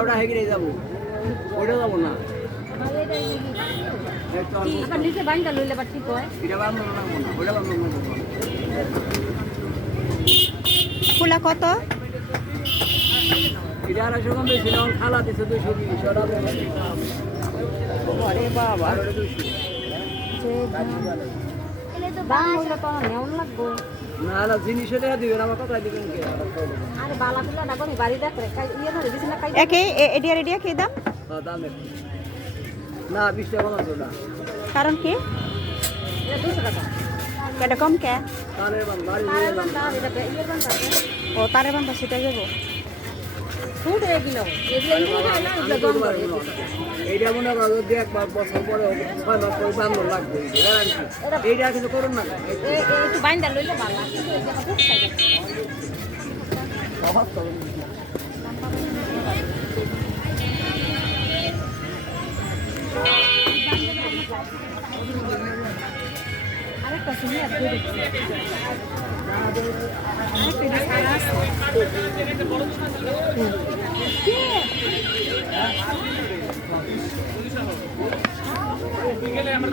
ওটা হেগিরে যাবো, ওইটা যাবো না। নিচে বাইন্দা লইলে বা ঠিক হয়। খোলা কত? এটা 250 কম বেশি না, খালা দিছে 220 ওটা আরে বাবা দাম হইলে তো নেওয়ান লাগবো। না না জিনিস এটা দিবেন, আমার কথা দিবেন কি? আরে বালাগুলা না করে বাড়ি দেখরে ইয়ে ধরে দিছ না কাই একে এডিয়া রেডিয়া কি দাম? দাম না 20 টাকা কম আছে না। কারণ কি? এটা 200 টাকা। কেটা কম কে? তারের বান বাড়ি তারের বান দাম এটা ইয়ে বান থাকে। ও তারে বান্ধা সেটা যাবো। ফুট হয়ে গেল। এগুলো ইয়ে হয় না, এগুলো গন্ধ করে। এইটা মনে করো যদি একবার বছর পরে 6 মাস পরে বান্ধব লাগবে, এইটা কিন্তু করুন না। একটু বাইন্দা লইলে ভালো। কিন্তু এটা ফুট থাকে। আরেকটা শুনি আর দিয়ে দেখছি। আরেকটা সারা আছে। বিকেলে আমার